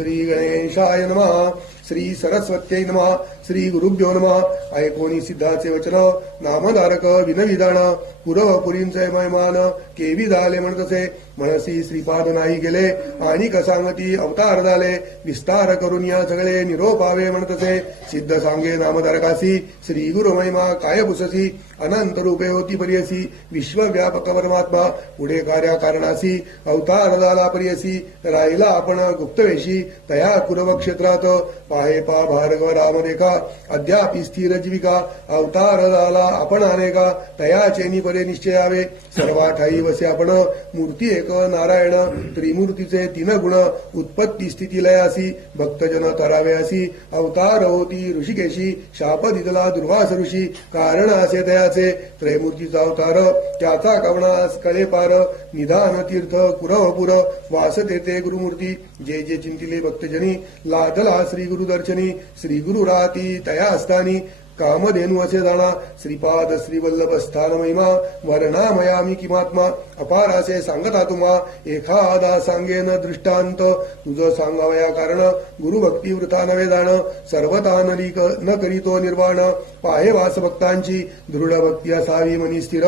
श्री गणेशाय नमः. श्री सरस्वत्यै नमः. श्री गुरुभ्यो नमः. ऐकोनी सिद्धाचे वचन नामधारक विनविधान पुरव पुरींचे महिमान केवी झाले म्हणतसे मनसी श्रीपाद नाही गेले आणि सांगती अवतार झाले विस्तार करून या सगळे निरोपावे म्हणतसे सिद्ध सांगे नामधारकासी श्री गुरु महिमा काय पुससी अनंत रूपे होती परियसी विश्वव्यापक परमात्मा पुढे कार्या कारणासी अवतार झाला परियसी राहिला आपण गुप्तवेशी तया कुरव क्षेत्रात पाहे पा भार्गव राम देखा अद्याप स्थिर जीविका अवतार झाला आपण अनेका तया चैनी परे निश्चयावे सर्वा ठाई वसे आपण मूर्ती एक नारायण त्रिमूर्तीचे तीन गुण उत्पत्ती स्थिती लयासी भक्तजन तरावे असी अवतार होती ऋषिकेशी शाप दिदला दुर्वास ऋषी कारण असे दयाचे त्रयमूर्तीचा अवतार त्याचा कवणा कळे पार निधान तीर्थ कुरवपुर वास तेथे गुरुमूर्ती जे जे चिंतिले भक्तजनी लादला श्री गुरुदर्शनी श्री गुरु राती तया स्थानी कामधेनु असे जाणा श्रीपाद श्रीवल्लभ स्थान महिमा वर्णामयामी किमात्मा अपार असे सांगता तुम्हा एखादा सांगेन दृष्टांत तुझ सांगावया कारण गुरुभक्ती वृथा नवे जाण सर्वता न करीतो निर्वाण पाहे वास भक्तांची दृढ भक्ती असावी मनी स्थिर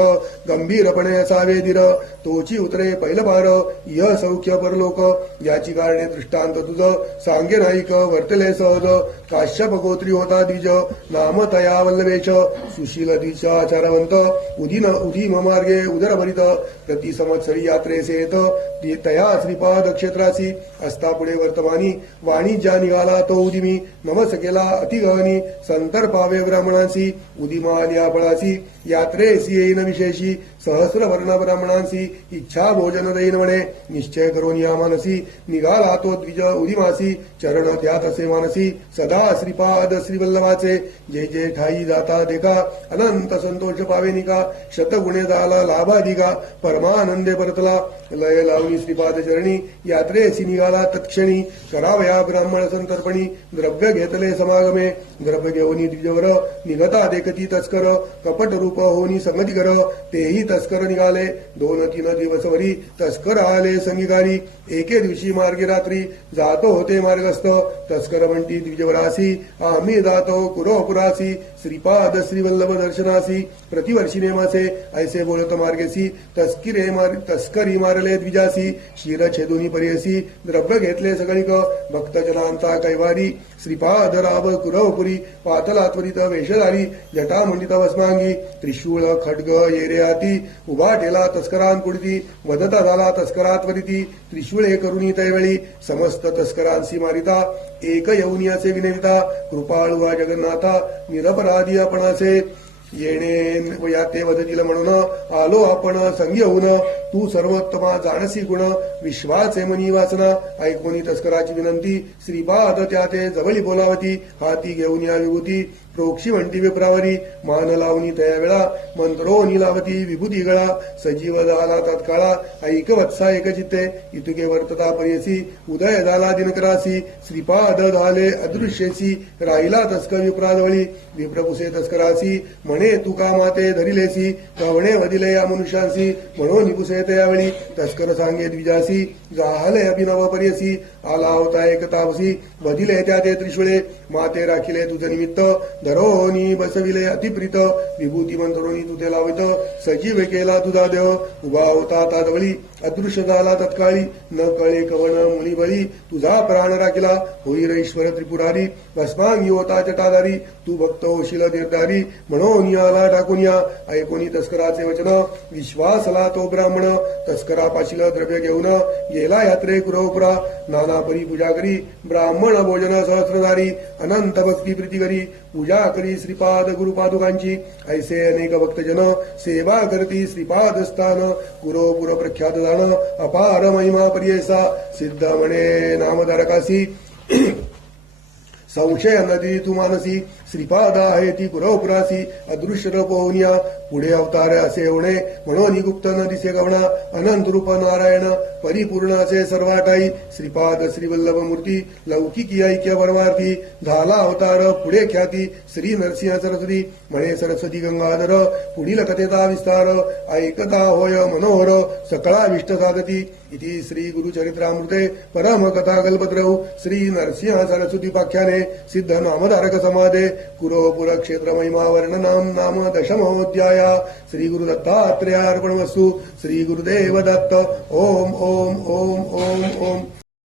गंभीरपणे असावे धीर तोची उतरे पैलभार य सौख्य परलोक याची कारणे दृष्टांत तुझ सांगे नाईक वर्तले सहज काश्यप गोत्री होता द्विज नाम तया वल्लभेश सुशील दिशाचारवंत उदीम मार्गे उदरभरित प्रति संवत्सरी यात्रेसे येत तया श्रीपाद क्षेत्रासी असता पुढे वर्तमानी वाणिज्या निघाला तो उदिमी नमस केला अतिगहनी संतर पावे ब्राह्मणांसी उदिमाल्या बळासी यात्रेसी येईन विशेषी सहस्र वर्ण ब्राह्मणांसी इच्छा भोजन देईन म्हणे निश्चय करून या मानसी निघाला तो द्विज उदिमासी चरण त्यात असे मानसी सदा श्रीपाद श्रीवल्लभाचे जे जे ठाई जाता देखा अनंत संतोष पावेनिका शतगुणे झाला लाभाधिका परमानंदे परतला लय लावणी श्रीपाद चरणी यात्रेसी निघाला तत्क्षणी करावया ब्राह्मण संतर्पणी द्रव्य घेतले समागमे द्रव्य घेऊनी द्विजवर निघता देखती तस्कर कपट रूप होनी संगती कर तेही तस्कर निघाले 2-3 दिवसवरी तस्कर आले संगीकारी एके दिवशी मार्गे रात्री जातो होते मार्गस्थ तस्कर म्हणती द्विजवरासी आम्ही जातो कुरोपुरासी श्रीपाद श्रीवल्लभ दर्शनासी प्रतिवर्षी नेमासे ऐसे बोलत मार्गेसी तस्करी मारले द्विजासी शिर छेदुनी परियसी द्रव्य घेतले सगळीक भक्तजनांचा कैवारी श्रीपाद राव कुरवपुरी पातला त्वरित वेशधारी जटा मंडित वस्मांगी त्रिशूळ खड्ग येरे हाती उभा ठेला तस्करांपुढती वदता झाला तस्करात्वरिती त्रिशूळे करुणी तैवेळी समस्त तस्करांसी मारिता एक येऊनी असे विनविता कृपाळू वा जगन्नाथा निरपराधी आपण असे येणे याते वदतील म्हणून आलो आपण संगी होऊन तू सर्वोत्तमा जानसी गुण विश्वाचे मनी वासना ऐकोनी तस्कराची विनंती श्रीपाद त्याते जवळी बोलावती हाती घेऊन या विभूती प्रोक्षी म्हणती विप्रावरी मान लावणी तया वेळा मंत्रोनी लावती विभूती गळा सजीव झाला तत्काळा ऐक वत्सा एक चित्ते इतुके वर्तता परियसी उदय झाला दिनकरासी श्रीपाद झाले अदृश्यसी राहिला तस्कर विप्राजवळी विप्रपुसे तस्करासी म्हणे तुका माते धरिलेसी कवणे वदिले या मनुष्यांसी म्हणून निपुसे त्यावेळी तस्कर सांगे द्विजासी जाहले अभिनव परियसी आला होता एक तापसी वदिले त्या ते त्रिशूळे माते राखिले तुझ निमित्त धरोनी बसविले अतिप्रीत विभूती मंत्रोनी तुझे लावित सजीव केला तुझा देव उभा होता तादवळी अदृश्य झाला तत्काळी न कळे कवण मुनी बळी तुझा प्राण राखिला होई ईश्वर त्रिपुरारी भस्मांगी होता जटाधारी तू भक्त होशील निर्धारी म्हणून आला टाकून या ऐकोनी तस्कराचे वचन विश्वासला तो ब्राह्मण तस्करा पाशील द्रव्य घेऊन गेला यात्रे कुरवपुरा नाना परी पूजा करी ब्राह्मण भोजन सहस्रधारी अनंत भक्ती प्रीती करी पूजा करी श्रीपाद गुरुपादुकांची ऐसे अनेक भक्तजन सेवा करती श्रीपाद स्थान गुरुपुर प्रख्यात जाण अपार महिमा पर्यसा सिद्ध म्हणे नामधारकासी संशय नदी तू मानसी श्रीपाद आहे ती कुरवपुरासी अदृश्य पोहनिया पुढे अवतार असे होणे म्हणून गुप्त न दिसे गवणा अनंत रूप नारायण परिपूर्णाचे सर्वाटाई श्रीपाद श्रीवल्लभ मूर्ती लौकिकी ऐक्य परमार्थी झाला अवतार पुढे ख्याती श्री नरसिंह सरस्वती म्हणे सरस्वती गंगाधर पुढील कथेचा विस्तार ऐकता होय मनोहर सकळाविष्ट साधती इति श्री गुरुचरित्रामृते परम कथा कल्पद्रौ श्री नरसिंह सरस्वती पाख्याने सिद्ध नामधारक समाधे कुरोपुर क्षेत्र महिमा वर्णनम नाम दशमोऽध्याय श्री गुरुदत्तात्रेयार्पणमस्तु श्री गुरुदेव दत्त ओम ओम ओम ओम ओम